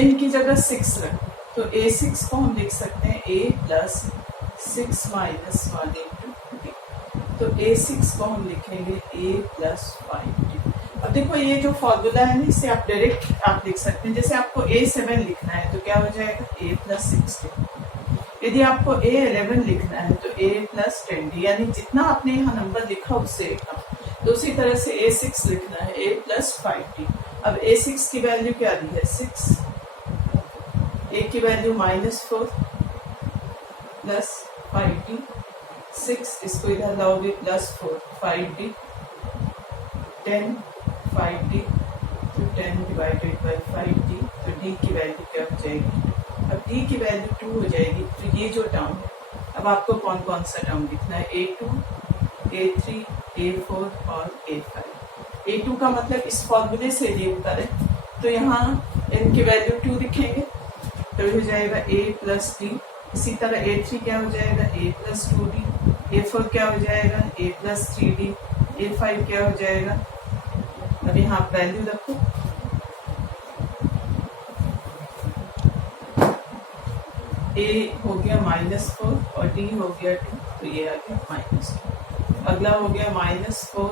n की जगह 6 रखें तो A6 को हम लिख सकते हैं A plus 6 minus 1 into D, तो A6 को हम लिखेंगे A प्लस 5D। अब देखो ये जो फॉर्मूला है ना इसे आप डायरेक्ट आप लिख सकते हैं, जैसे आपको A7 लिखना है तो क्या हो जाएगा A प्लस 6D। यदि आपको A11 लिखना है तो A प्लस 10D, यानी जितना आपने यहाँ नंबर लिखा उससे कम। तो उसी तरह से A6 लिखना है A प्लस 5D। अब A6 की वैल्यू क्या दी है 6, A की वैल्यू -4 प्लस 5D, 6 इसको इधर लाओगे +4 5D, 10 5D, तो 10 डिवाइडेड बाई 5D, तो D की वैल्यू क्या हो जाएगी, अब D की वैल्यू 2 हो जाएगी। तो ये जो टर्म है अब आपको कौन कौन सा टर्म लिखना है A2, A3, A4 और A5। A2 का मतलब इस फॉर्मूले से यदि करें तो यहाँ n की वैल्यू 2 लिखेंगे तो हो जाएगा A प्लस D। इसी तरह A3 क्या हो जाएगा A प्लस 2D, A4 क्या हो जाएगा A प्लस 3D, A5 क्या हो जाएगा, अब यहाँ आप वैल्यू रखो A हो गया -4 और D हो गया 2। तो ये आ गया -2। अगला हो गया -4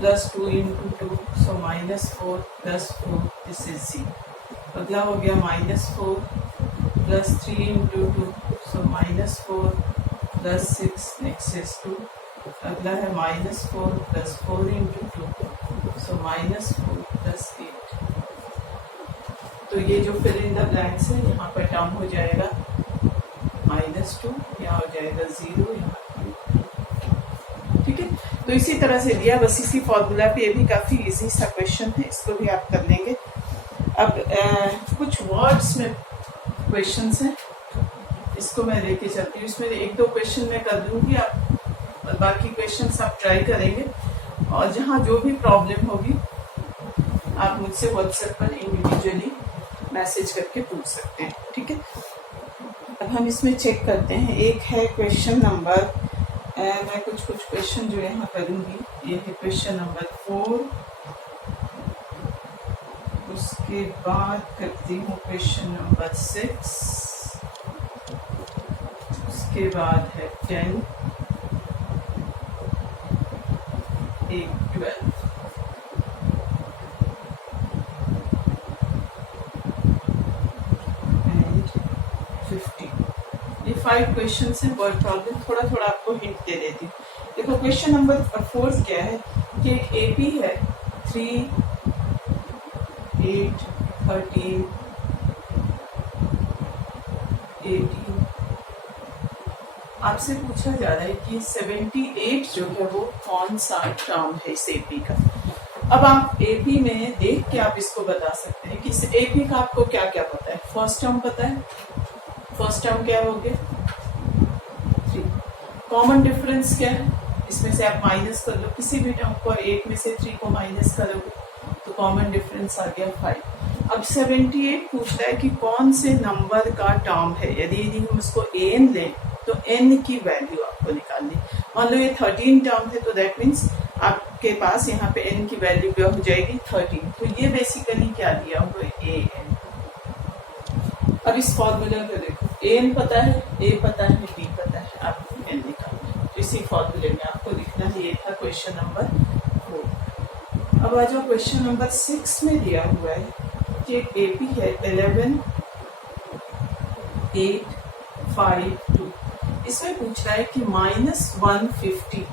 + 2 × 2, सो -4 + 4, दिस इज 0। अगला हो गया -4 + 3 × 2, सो -4 + 6, नेक्स्ट इज 2। अगला है -4 + 4 × 2, सो -4 + 8। तो ये जो फिल इन द ब्लैंक्स है यहाँ पर टर्म हो जाएगा -2, यहाँ हो जाएगा 0, यहाँ। ठीक है, तो इसी तरह से दिया, बस इसी फॉर्मूला पे। ये भी काफी इजी सा क्वेश्चन है, इसको भी आप कर लेंगे। अब कुछ वर्ड्स में क्वेश्चंस हैं, इसको मैं लेके चलती हूँ। इसमें 1-2 क्वेश्चन मैं कर दूंगी, आप बाकी क्वेश्चंस आप ट्राई करेंगे, और जहाँ जो भी प्रॉब्लम होगी आप मुझसे व्हाट्सएप पर इंडिविजुअली मैसेज करके पूछ सकते हैं। ठीक है, अब हम इसमें चेक करते हैं। एक है क्वेश्चन नंबर, मैं कुछ क्वेश्चन जो यहाँ करूँगी, ये है क्वेश्चन नंबर 4। उसके बाद करती हूँ क्वेश्चन नंबर 6, उसके बाद है 10, 8, 12 एंड 15। ये 5 क्वेश्चन हैं। वर्ड प्रॉब्लम थोड़ा थोड़ा आपको हिंट दे देती हूँ। देखो क्वेश्चन नंबर 4 क्या है कि एक एपी है 3, 8, 13, 18। आपसे पूछा जा रहा है कि 78 जो है वो कौन सा टर्म है इस एपी का। अब आप एपी में देख के आप इसको बता सकते हैं कि इस एपी का आपको क्या क्या पता है। फर्स्ट टर्म पता है, फर्स्ट टर्म क्या हो गया 3। कॉमन डिफरेंस क्या है, इसमें से आप माइनस कर लो, किसी भी टर्म को 8 में से 3 को माइनस करोगे तो कॉमन डिफरेंस आ गया 5। अब 78 पूछता है कि कौन से नंबर का टर्म है। यदि हम उसको एन लें तो एन की वैल्यू आपको निकालनी। मान लो ये 13 टर्म है, तो दैट मीन्स आपके पास यहाँ पे एन की वैल्यू क्या हो जाएगी 13। तो ये बेसिकली क्या दिया हुआ है, ए एन। अब इस फॉर्मूला को देखो, एन पता है, ए पता है, बी पता है, आपको एन निकालना है। तो इसी फॉर्मूले में आपको लिखना है। ये था क्वेश्चन नंबर 4। अब आ जाओ क्वेश्चन नंबर 6 में दिया हुआ है कि एक एपी है 11, 8, 5, 2। इसमें पूछ रहा है कि -150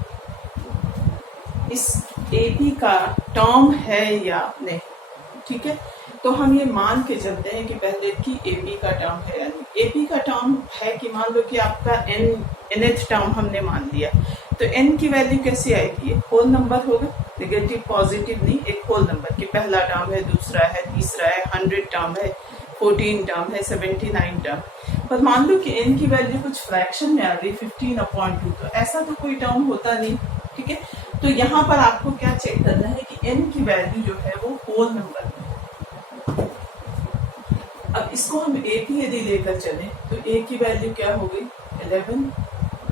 इस एपी का टर्म है या नहीं। ठीक है, तो हम ये मान के चलते हैं कि पहले की एपी का टर्म है या नहीं। एपी का टर्म है कि मान लो कि आपका nth टर्म हमने मान लिया, तो n की वैल्यू कैसी आएगी, ये होल नंबर होगा, नेगेटिव पॉजिटिव नहीं, एक होल नंबर की पहला टर्म है, दूसरा है, तीसरा है, 100 टर्म है, 14 टर्म है, 79 टर्म। पर मान लो कि n की वैल्यू कुछ फ्रैक्शन में आ गई 15/2, तो ऐसा तो कोई टर्म होता नहीं। ठीक है, तो यहाँ पर आपको क्या चेक करना है कि n की वैल्यू जो है वो होल नंबर में। अब इसको हम a की यदि लेकर चले तो a की वैल्यू क्या हो गई 11।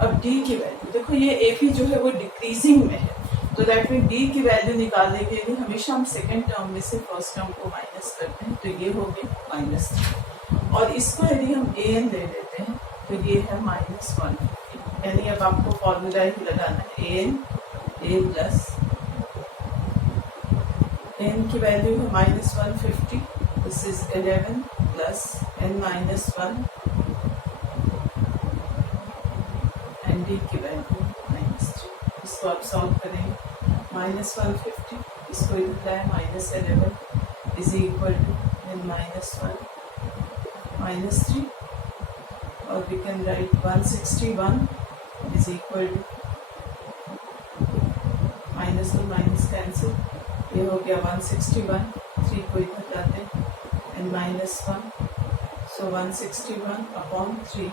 अब d की वैल्यू देखो, ये AP जो है वो डिक्रीजिंग में है, तो दैट मीन d की वैल्यू निकालने के लिए हमेशा हम सेकंड टर्म में से फर्स्ट टर्म को माइनस करते हैं, तो ये हो गया -3। और इसको यदि हम an ले लेते हैं तो ये है -150। यानी अब आपको फॉर्मूला ही लगाना है, a प्लस n की वैल्यू है -150, this is 11 plus n-1 and d की वैल्यू -3। इसको आप सॉल्व करेंगे, -150 इसको इधर लाए -11 इज इक्वल टू n-1 -3, और we can write 161 is equal to minus two minus cancel, ये हो गया 161, 3 को इधर लाते हैं n-1, सो 161/3,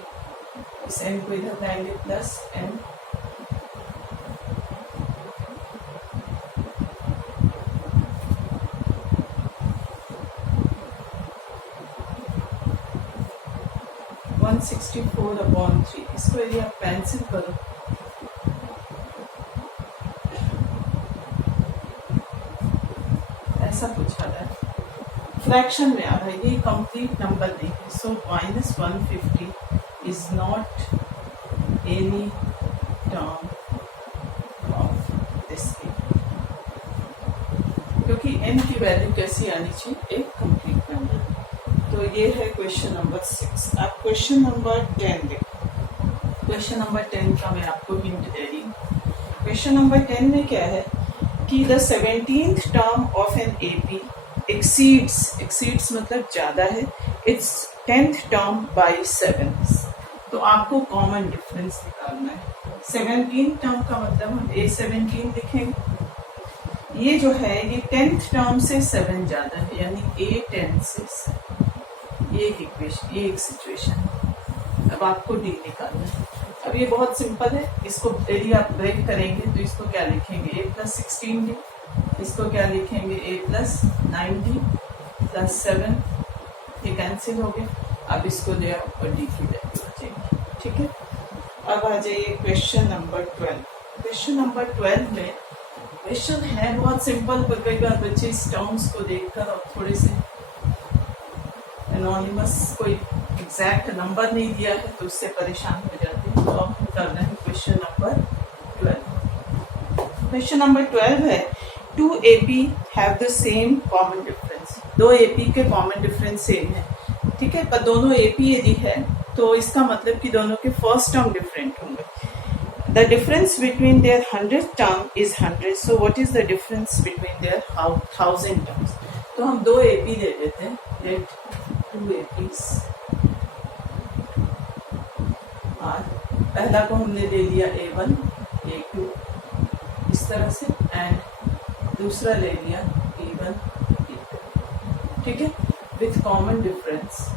इस n को इधर लाएंगे प्लस n, इसको यदि आप कैंसिल करो ऐसा पूछा था, फ्रैक्शन में आ रहा है, ये कंप्लीट नंबर नहीं है। So -150 is not any term of this A, क्योंकि n की वैल्यू कैसी आनी चाहिए, एक कंप्लीट नंबर। तो ये है क्वेश्चन नंबर 6। अब क्वेश्चन नंबर 10 देखो। क्वेश्चन नंबर 10 का मैं आपको हिंट दे रही हूँ। क्वेश्चन नंबर 10 में क्या है कि the 17th term of an AP exceeds मतलब ज्यादा है इट्स 10th टर्म बाय 7। तो आपको कॉमन डिफरेंस निकालना है। 17 टर्म का मतलब हम A17 लिखेंगे। ये जो है ये 10th टर्म से 7 ज्यादा है, यानी A10 से 7। ये एक इक्वेशन, ये एक सिचुएशन। अब आपको D निकालना है। अब ये बहुत सिंपल है। इसको यदि आप ब्रेक करेंगे तो इसको क्या लिखेंगे, A+16D। इसको क्या लिखेंगे, A+9D + 7। ये कैंसिल हो गया। अब इसको जो है ऊपर D की वैल्यू आ जाएगी। ठीक है। अब आ जाइए क्वेश्चन नंबर 12। क्वेश्चन नंबर 12 में क्वेश्चन है बहुत सिंपल, पर कई बार बच्चे इस टर्म्स को देखकर और थोड़े से एनोनिमस कोई एग्जैक्ट नंबर नहीं दिया है तो उससे परेशान हो जाते हैं। तो अब हम कर रहे हैं क्वेश्चन नंबर 12। क्वेश्चन नंबर 12 है 2 AP have the same common difference. 2 AP के कॉमन डिफरेंस सेम है, ठीक है, पर दोनों AP यदि है तो इसका मतलब कि दोनों के फर्स्ट टर्म डिफरेंट होंगे। The difference between their 100th term is 100. So what is the difference between their 1000 terms? तो हम 2 AP ले लेते हैं। Let 2 APs और पहला को हमने ले लिया A1, A2 इस तरह से, एंड दूसरा ले लिया B1, B2, ठीक है, विथ कॉमन डिफरेंस।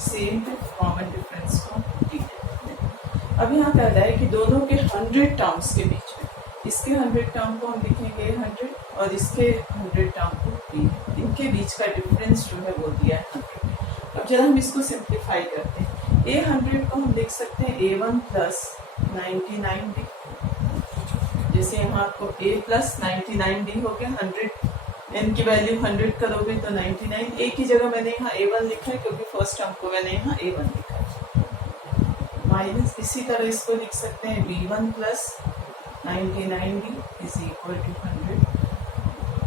सेम है, कॉमन डिफरेंस को डी देते हैं। अब यहाँ कह रहा है कि दोनों के 100 टर्म्स के बीच में, इसके 100 टर्म को हम लिखेंगे 100 और इसके 100 टर्म को डी। इनके बीच का डिफरेंस जो है वो दिया है 100। अब जरा हम इसको सिंप्लीफाई करते हैं। A100 को हम लिख सकते हैं A1 + 99D। जैसे यहाँ आपको A+99D हो गया। 100 n की वैल्यू 100 करोगे तो 99। A की जगह मैंने यहाँ A1 लिखा है क्योंकि फर्स्ट टर्म को मैंने यहाँ A1 लिखा है। माइनस इसी तरह इसको लिख सकते हैं B1 + 99D = 100।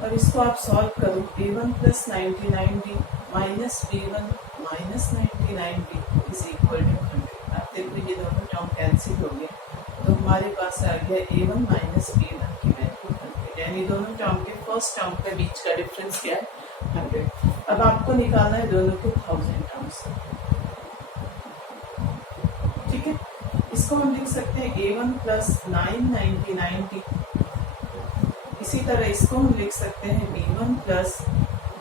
और इसको आप सॉल्व करो। A1 + 99D minus B1 - 99D = 100। आप देखो ये दोनों टर्म कैंसिल हो गया तो हमारे पास आ गया A1 - B1 की वैल्यू 100, यानी दोनों टर्म के फर्स्ट टर्म के बीच का डिफरेंस क्या है, 100। अब आपको निकालना है दोनों के 1000 टर्म्स, ठीक है। इसको हम लिख सकते हैं A1 + 999D। इसी तरह इसको हम लिख सकते हैं B1 +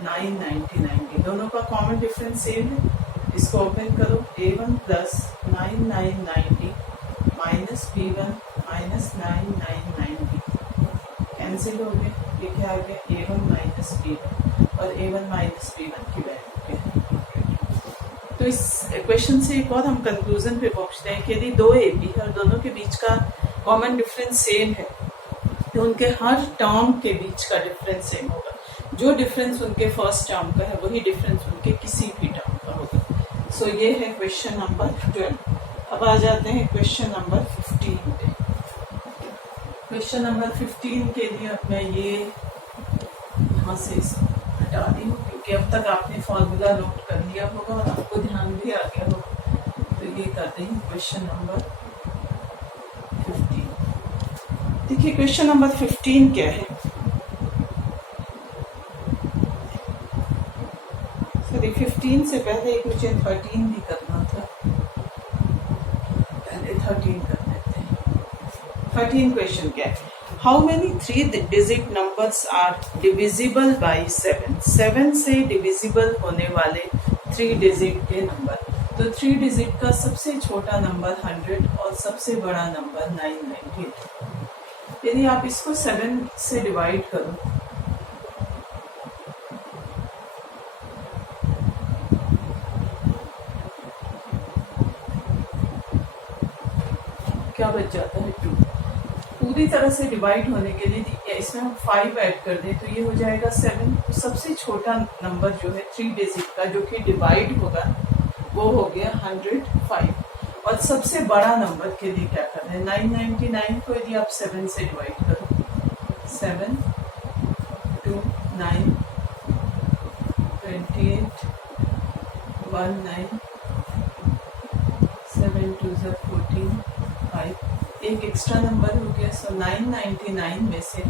999D। दोनों का कॉमन डिफरेंस सेम है। इसको ओपन करो। A1 + 999D minus B1 - 999D cancel हो गया। ये क्या आ गया, A1 - B1 और A1 - B1 की वैल्यू क्या है। तो इस क्वेश्चन से एक और हम कंक्लूजन पे पहुंचते हैं कि यदि 2 AP है और दोनों के बीच का कॉमन डिफरेंस सेम है तो उनके हर टर्म के बीच का डिफरेंस सेम होगा। जो डिफरेंस उनके फर्स्ट टर्म का है वही डिफरेंस उनके किसी भी टर्म का होगा। सो ये है क्वेश्चन नंबर 12। अब आ जाते हैं क्वेश्चन नंबर 15 पे। क्वेश्चन नंबर 15 के लिए अब मैं ये यहाँ से हटा दी हूँ क्योंकि अब तक आपने फॉर्मूला नोट कर लिया होगा और आपको ध्यान भी आ गया होगा। तो ये करते हैं क्वेश्चन नंबर 15। देखिए क्वेश्चन नंबर 15 क्या है। सॉरी 15 से पहले एक मुझे 13 भी करना था। पहले 13 कर देते हैं। 13 क्वेश्चन क्या है, how many 3 digit numbers are divisible by 7। 7 से डिविजिबल होने वाले 3 डिजिट के नंबर। तो 3 डिजिट का सबसे छोटा नंबर 100 और सबसे बड़ा नंबर 998। यदि आप इसको 7 से डिवाइड करो क्या बच जाता है, 2। पूरी तरह से डिवाइड होने के लिए इसमें हम 5 ऐड कर दें तो ये हो जाएगा 7। तो सबसे छोटा नंबर जो है 3 डिजिट का जो कि डिवाइड होगा वो हो गया 105। और सबसे बड़ा नंबर के लिए क्या करना है, 999 को यदि आप 7 से डिवाइड करो, 7 2 9 28 1 9 7 2 14 5, एक एक्स्ट्रा नंबर हो गया। सो 999 में से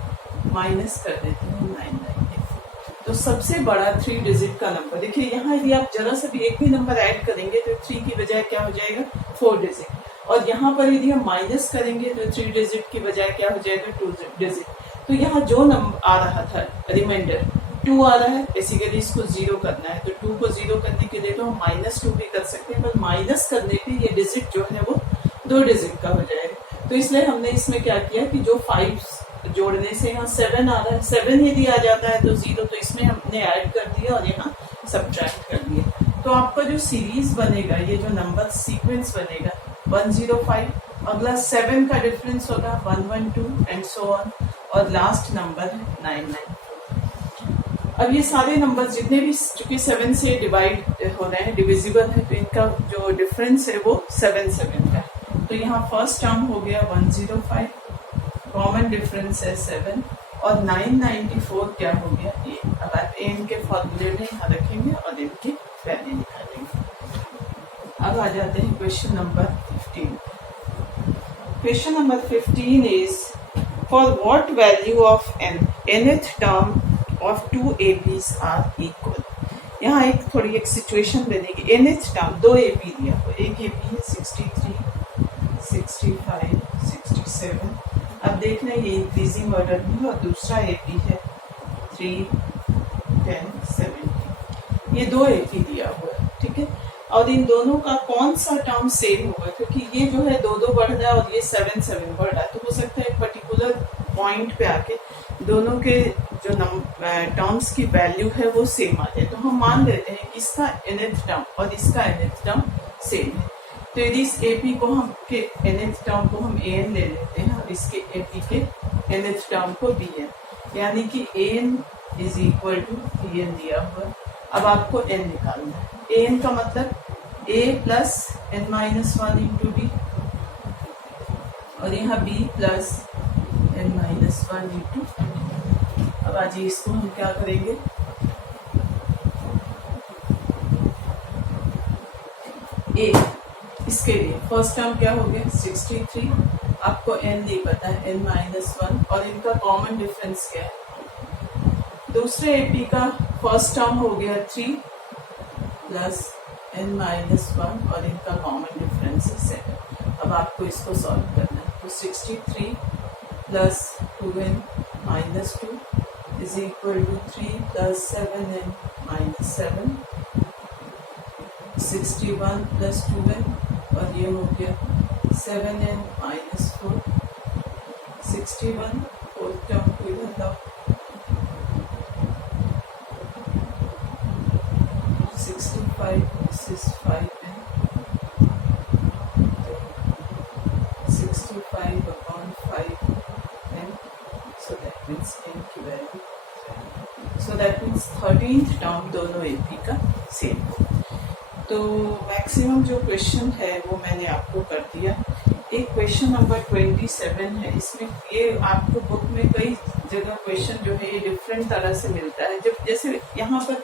माइनस कर देते हैं 994। तो सबसे बड़ा 3 डिजिट का नंबर, देखिए यहाँ यदि आप जरा सा भी एक भी नंबर ऐड करेंगे तो 3 की बजाय क्या हो जाएगा 4 डिजिट, और यहाँ पर यदि हम माइनस करेंगे तो 3 डिजिट की बजाय क्या हो जाएगा 2 डिजिट। तो यहाँ जो नंबर आ रहा था रिमाइंडर 2 आ रहा है, बेसिकली इसको 0 करना है, तो 2 को 0 करने के लिए तो हम -2 भी कर सकते हैं, पर माइनस करने पे ये डिजिट जो है वो 2 डिजिट का हो जाएगा। तो इसलिए हमने इसमें क्या किया कि जो 5 जोड़ने से यहाँ 7 आ रहा है, 7 यदि आ जाता है तो 0, तो इसमें हमने ऐड कर दिया और यहाँ सब्ट्रैक्ट कर दिया। तो आपका जो सीरीज बनेगा, ये जो नंबर सीक्वेंस बनेगा 105, अगला 7 का डिफरेंस होगा 112 एंड सो ऑन, और लास्ट नंबर है 994। अब ये सारे नंबर जितने भी चूंकि 7 से डिवाइड हो रहे हैं, डिविजिबल है, तो इनका जो डिफरेंस है वो 7 का है। तो यहाँ फर्स्ट टर्म हो गया 105, कॉमन डिफरेंस है 7, और 994 क्या हो गया ए। अब आप एन के फॉर्मूले में यहाँ रखेंगे और इनकी वैल्यू निकालेंगे। अब आ जाते हैं question number 15। Question number 15 is for what value of n nth term of 2 APs are equal. यहाँ एक सिचुएशन बनेगी, nth टर्म 2 AP दिया हुआ, एक AP है 63 65 67, अब देखना ये इंक्रीजिंग ऑर्डर में है, और दूसरा AP है 3 10 70, ये 2 AP दिया हुआ है, ठीक है। और इन दोनों का कौन सा टर्म सेम होगा, क्योंकि ये जो है 2 बढ़ रहा है और ये 7 बढ़ रहा है, तो हो सकता है एक पर्टिकुलर पॉइंट पे आके दोनों के जो टर्म्स की वैल्यू है वो सेम आ जाए। तो हम मान लेते हैं कि इसका nth टर्म और इसका nth टर्म सेम है, तो यदि इस AP को हम के nth टर्म को हम an ले लेते हैं और इसके AP के nth टर्म को bn, यानी कि an is equal to bn दिया हुआ। अब आपको n निकालना है, an का मतलब a plus n-1 into b, और यहाँ b प्लस n-1 इंटू। अब आज इसको हम क्या करेंगे, a इसके लिए फर्स्ट टर्म क्या हो गया 63, आपको n नहीं पता है n-1, और इनका कॉमन डिफरेंस क्या है, दूसरे AP का फर्स्ट टर्म हो गया 3 प्लस n-1, और इनका कॉमन डिफरेंस है 7। अब आपको इसको सॉल्व करना है, तो 63 plus 2n-2 is equal to 3 plus 7n-7, 61 plus 2n, और ये हो गया 7n-4, 61 फोर्थ टर्म को इधर लाओ, 65 this is 5n, 65 upon 5n, so that means n की value, so that means 13th term दोनों AP का सेम। तो मैक्सिमम जो क्वेश्चन है वो मैंने आपको कर दिया। एक क्वेश्चन नंबर 27 है, इसमें ये आपको बुक में कई जगह क्वेश्चन जो है ये डिफरेंट तरह से मिलता है। जब जैसे यहाँ पर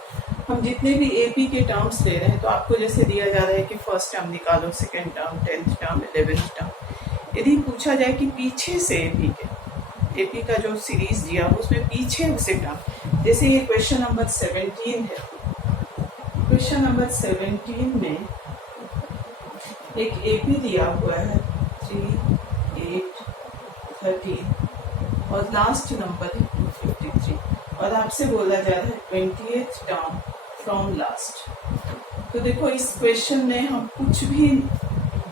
हम जितने भी AP के टर्म्स ले रहे हैं, तो आपको जैसे दिया जा रहा है कि फर्स्ट टर्म निकालो, second term, 10th term, 11th term. यदि पूछा जाए कि पीछे से AP का जो सीरीज दिया हो उसमें पीछे से टर्म, जैसे ये क्वेश्चन नंबर 17 है, क्वेश्चन नंबर 17 में एक AP दिया हुआ है 3 8 13, और लास्ट नंबर है 253, और आपसे बोला जा रहा है 20th टर्म फ्रॉम लास्ट। तो देखो इस क्वेश्चन में हम कुछ भी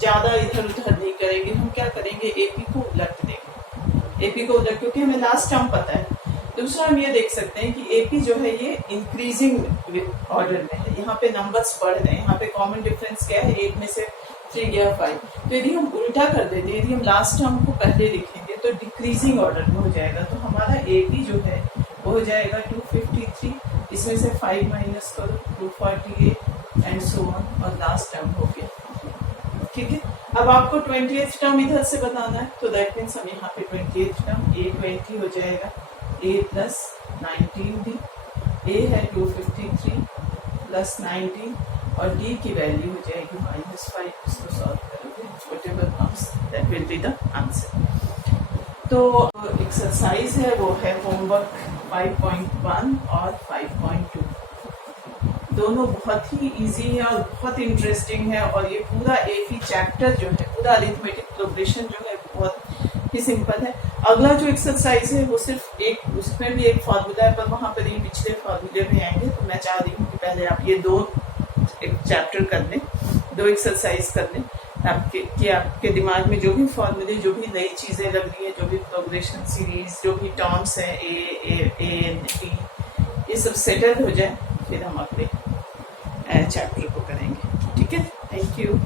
ज्यादा इधर उधर नहीं करेंगे, हम क्या करेंगे AP को उलट देंगे, AP को उलट, क्योंकि हमें लास्ट टर्म पता है। दूसरा हम ये देख सकते हैं कि AP जो है ये इंक्रीजिंग ऑर्डर में है, यहाँ पे नंबर्स बढ़ रहे हैं, यहाँ पे कॉमन डिफरेंस क्या है 8 में से 3 गया 5, तो यदि हम उल्टा कर देते, यदि हम लास्ट टर्म को पहले लिखेंगे तो डिक्रीजिंग ऑर्डर में हो जाएगा, तो हमारा AP जो है वो हो जाएगा 253, इसमें से 5 माइनस करो 248, एंड सो ऑन, और लास्ट टर्म हो गया। ठीक है, अब आपको 20th टर्म इधर से बताना है, तो दैट मीन्स हम यहाँ पे 20th टर्म a 20 हो जाएगा, a प्लस 19 d, a है 253 प्लस 19 और d की वैल्यू हो जाएगी -5। इसको सॉल्व करोगे, whatever comes that will be the answer. तो एक्सरसाइज है वो है होमवर्क 5.1 और 5.2, दोनों बहुत ही इजी है और बहुत इंटरेस्टिंग है, और ये पूरा एक ही चैप्टर जो है, पूरा अरिथमेटिक प्रोग्रेशन जो है बहुत ही सिंपल है। अगला जो एक्सरसाइज है वो सिर्फ एक, उसमें भी एक फार्मूला है, पर वहाँ पर ही पिछले फार्मूले में आएंगे, तो मैं चाह रही हूँ कि पहले आप ये दो एक चैप्टर कर लें, दो एक्सरसाइज कर लें, आपके दिमाग में जो भी फॉर्मूले, जो भी नई चीज़ें लग रही है, जो भी प्रोग्रेशन सीरीज, जो भी टर्म्स हैं ए एन टी, ये सब सेटल हो जाए, फिर हम अपने चैप्टर को करेंगे। ठीक है, थैंक यू।